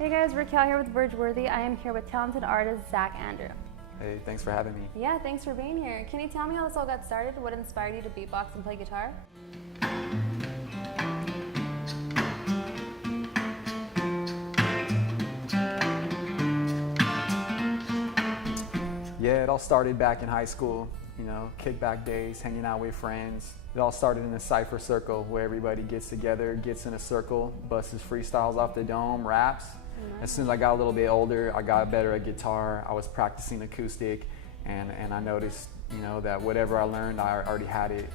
Hey guys, Raquel here with VRGE. I am here with talented artist Zack Andrew. Hey, thanks for having me. Yeah, thanks for being here. Can you tell me how this all got started? What inspired you to beatbox and play guitar? Yeah, it all started back in high school, kickback days, hanging out with friends. It all started in a cypher circle where everybody gets together, gets in a circle, busts freestyles off the dome, raps. As soon as I got a little bit older, I got better at guitar. I was practicing acoustic, and I noticed, that whatever I learned, I already had it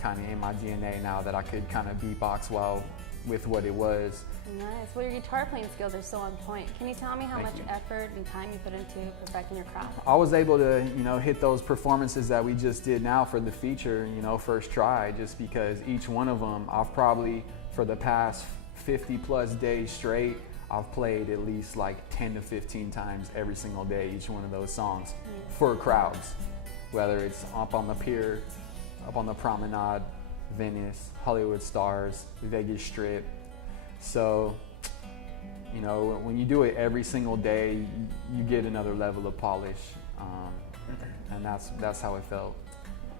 kind of in my DNA now that I could kind of beatbox with what it was. Nice. Well, your guitar playing skills are so on point. Can you tell me how much effort and time you put into perfecting your craft? I was able to, hit those performances that we just did now for the feature, first try, just because each one of them, I've probably, for the past 50 plus days straight, I've played at least like 10 to 15 times every single day, each one of those songs for crowds, whether it's up on the pier, up on the promenade, Venice, Hollywood Stars, Vegas Strip. So, when you do it every single day, you get another level of polish, and that's how it felt.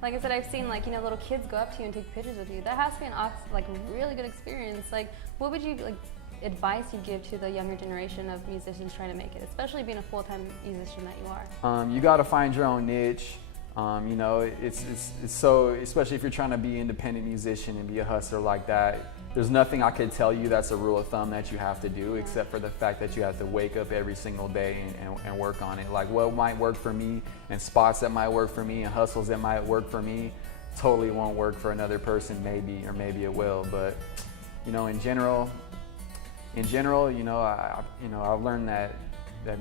Like I said, I've seen little kids go up to you and take pictures with you. That has to be an really good experience. What would you advice you give to the younger generation of musicians trying to make it, especially being a full-time musician that you are? You got to find your own niche. It's so, especially if you're trying to be an independent musician and be a hustler like that, there's nothing I could tell you that's a rule of thumb that you have to do, except for the fact that you have to wake up every single day and work on it. Like what might work for me and spots that might work for me and hustles that might work for me totally won't work for another person, maybe, or maybe it will. But, in general, I've learned that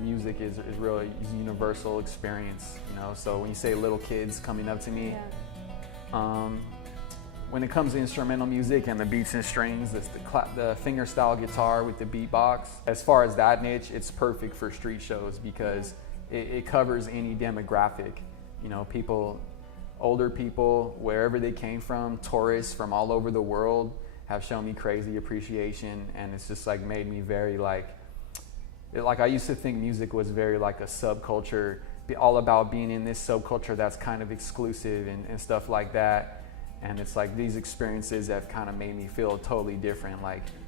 music is really a universal experience, So when you say little kids coming up to me, when it comes to instrumental music and the beats and strings, it's the finger style guitar with the beatbox. As far as that niche, it's perfect for street shows because it covers any demographic. People, older people, wherever they came from, tourists from all over the world have shown me crazy appreciation, and it's just made me very I used to think music was very a subculture, all about being in this subculture that's kind of exclusive and stuff like that. And it's these experiences have kind of made me feel totally different.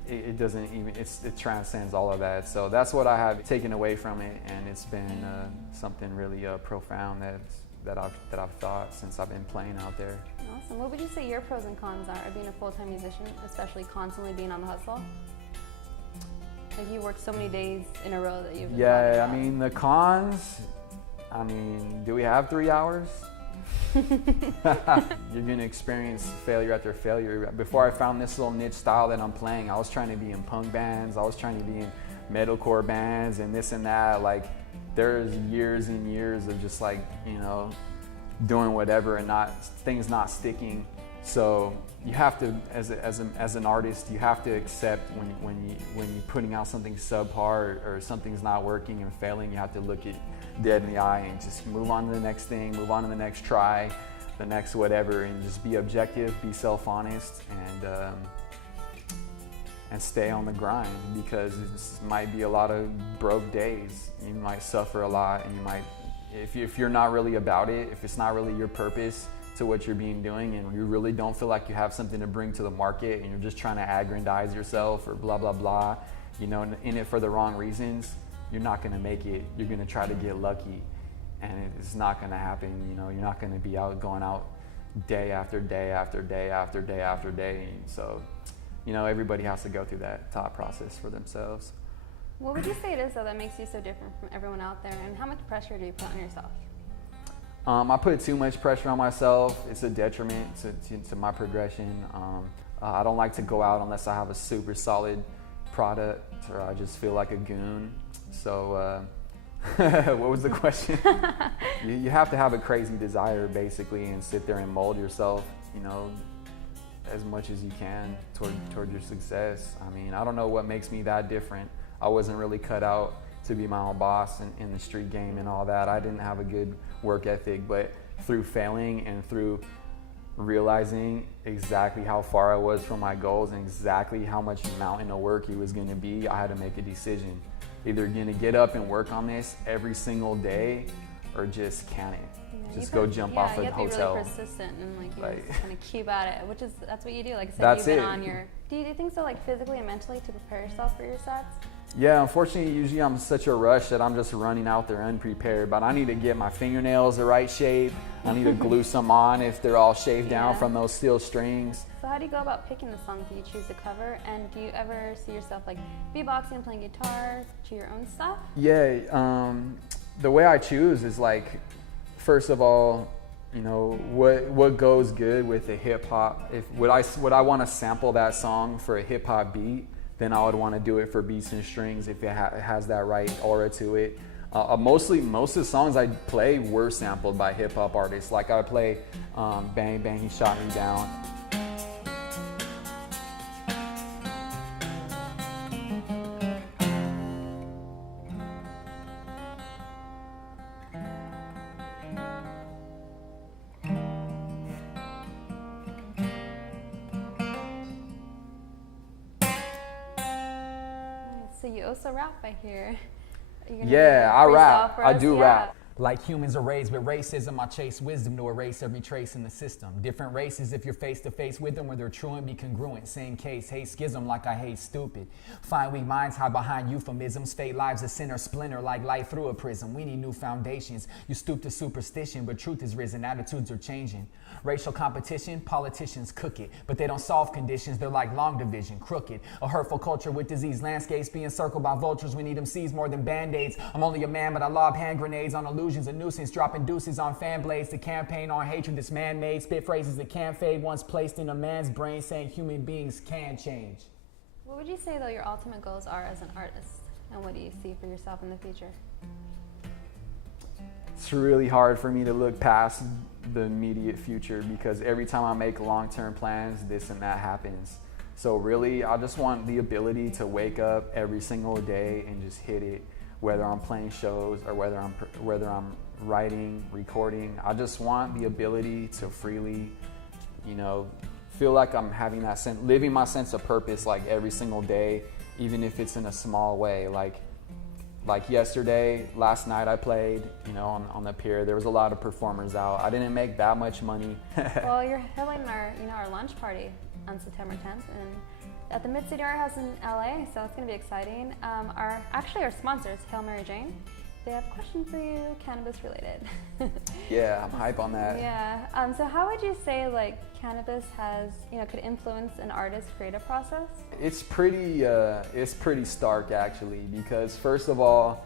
It doesn't even, it transcends all of that. So that's what I have taken away from it, and it's been something really profound that I've thought since I've been playing out there. Awesome. What would you say your pros and cons are of being a full-time musician, especially constantly being on the hustle? You work so many days in a row that you've been the cons, do we have 3 hours? You're gonna experience failure after failure. Before I found this little niche style that I'm playing, I was trying to be in punk bands, I was trying to be in metalcore bands and this and that. There's years and years of just doing whatever and things not sticking. So you have to, as an artist, you have to accept when you're putting out something subpar or something's not working and failing. You have to look it dead in the eye and just move on to the next thing, move on to the next try, the next whatever, and just be objective, be self-honest, and stay on the grind, because it might be a lot of broke days. You might suffer a lot, and you might, if you're not really about it, if it's not really your purpose to what you're doing, and you really don't feel like you have something to bring to the market, and you're just trying to aggrandize yourself or blah blah blah, in it for the wrong reasons, you're not going to make it. You're going to try to get lucky, and it's not going to happen. You're not going to be going out day after day after day after day after day. So, everybody has to go through that thought process for themselves. What would you say it is, though, that makes you so different from everyone out there, and how much pressure do you put on yourself? I put too much pressure on myself. It's a detriment to my progression. I don't like to go out unless I have a super solid product, or I just feel like a goon. So what was the question? You have to have a crazy desire, basically, and sit there and mold yourself, as much as you can toward your success. I don't know what makes me that different. I wasn't really cut out to be my own boss in the street game and all that. I didn't have a good work ethic, but through failing and through realizing exactly how far I was from my goals and exactly how much mountain of work it was going to be, I had to make a decision. either gonna get up and work on this every single day or just can it. Yeah, Just go jump off a you have to hotel. be really persistent and like you Right. just kind of keep at it, that's what you do. Like I said, That's you've been it. on your. Do you think so, like physically and mentally, to prepare yourself for your sets? Yeah, unfortunately, usually I'm in such a rush that I'm just running out there unprepared. But I need to get my fingernails the right shape. I need to glue some on if they're all shaved down Yeah. from those steel strings. So how do you go about picking the songs that you choose to cover? And do you ever see yourself like beatboxing and playing guitar to your own stuff? Yeah, the way I choose is like, first of all, you know, what goes good with a hip hop. If would I want to sample that song for a hip hop beat, then I would want to do it for beatsNstrings if it has that right aura to it. Most of the songs I play were sampled by hip hop artists. Like I play Bang Bang He Shot Me Down. So you also rap, I hear. Are you gonna Yeah, I freestyle rap. for I us? do Yeah. rap. Like humans are raised with racism, I chase wisdom to erase every trace in the system. Different races, if you're face to face with them, where they're true and be congruent. Same case, hate schism like I hate stupid. Find weak minds, hide behind euphemisms. Fate lives a sinner splinter like light through a prism. We need new foundations. You stoop to superstition, but truth is risen, attitudes are changing. Racial competition, politicians cook it, but they don't solve conditions, they're like long division, crooked. A hurtful culture with disease landscapes being circled by vultures. We need them seized more than band-aids. I'm only a man, but I lob hand grenades on illusions, a nuisance, dropping deuces on fan blades to campaign on hatred that's man-made. Spit phrases that can't fade, once placed in a man's brain, saying human beings can change. What would you say though your ultimate goals are as an artist, and what do you see for yourself in the future? It's really hard for me to look past the immediate future because every time I make long-term plans, this and that happens. So really, I just want the ability to wake up every single day and just hit it, whether I'm playing shows or whether I'm writing, recording. I just want the ability to freely, you know, feel like I'm having that sense, living my sense of purpose like every single day, even if it's in a small way. Like yesterday, last night I played, you know, on the pier. There was a lot of performers out. I didn't make that much money. Well, you're headlining our lunch party on September 10th and at the Mid-City Art House in LA, so it's going to be exciting. Our sponsors, Hail Mary Jane, they have questions for you, cannabis related. Yeah, I'm hype on that. Yeah. So how would you say like cannabis has, could influence an artist's creative process? It's pretty stark actually, because first of all,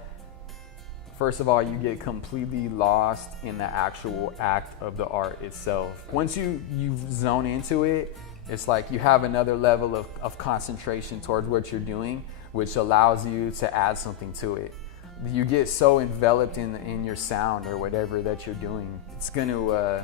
you get completely lost in the actual act of the art itself. Once you zone into it, it's like you have another level of concentration towards what you're doing, which allows you to add something to it. You get so enveloped in your sound or whatever that you're doing. It's gonna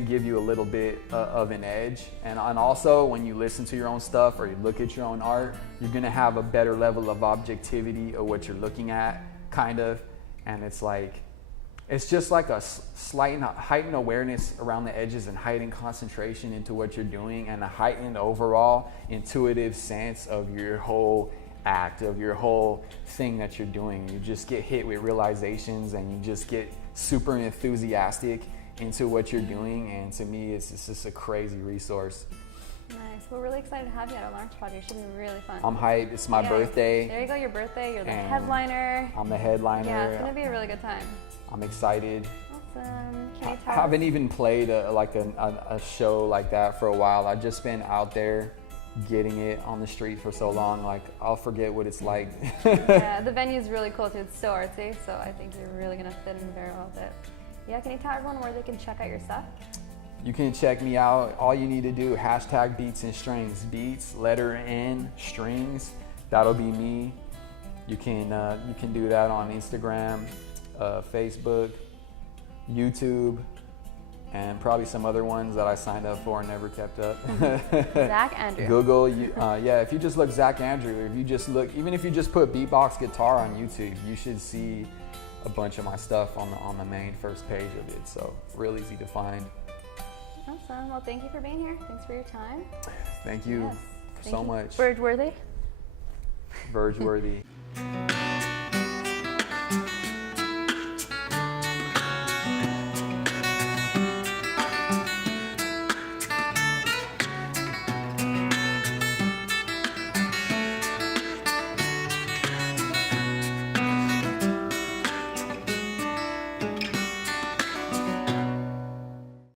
give you a little bit of an edge. And also when you listen to your own stuff or you look at your own art, you're gonna have a better level of objectivity of what you're looking at, kind of. And it's just like a slight heightened awareness around the edges and heightened concentration into what you're doing and a heightened overall intuitive sense of your whole act, of your whole thing that you're doing. You just get hit with realizations and you just get super enthusiastic into what you're doing, and to me it's just a crazy resource. Nice. We're really excited to have you at our launch party. It should be really fun. I'm hyped. It's my birthday. There you go, your birthday. You're the And headliner. I'm the headliner. Yeah, it's gonna be a really good time. I'm excited. Awesome. Can you I tell haven't us? even played a show like that for a while. I've just been out there getting it on the street for so long, like I'll forget what it's like. Yeah, the venue's really cool too. It's so artsy, so I think you're really gonna fit in very well with it. Yeah, can you tell everyone where they can check out your stuff? You can check me out. All you need to do, #beatsNstrings. Beats, letter N, strings. That'll be me. You can do that on Instagram, Facebook, YouTube, and probably some other ones that I signed up for and never kept up. Zack Andrew. Google, if you just look Zack Andrew, even if you just put beatbox guitar on YouTube, you should see a bunch of my stuff on the main first page of it. So real easy to find. Awesome. Well, thank you for being here. Thanks for your time. Thank you Yes. so Thank you. much. Bird worthy? Verge worthy.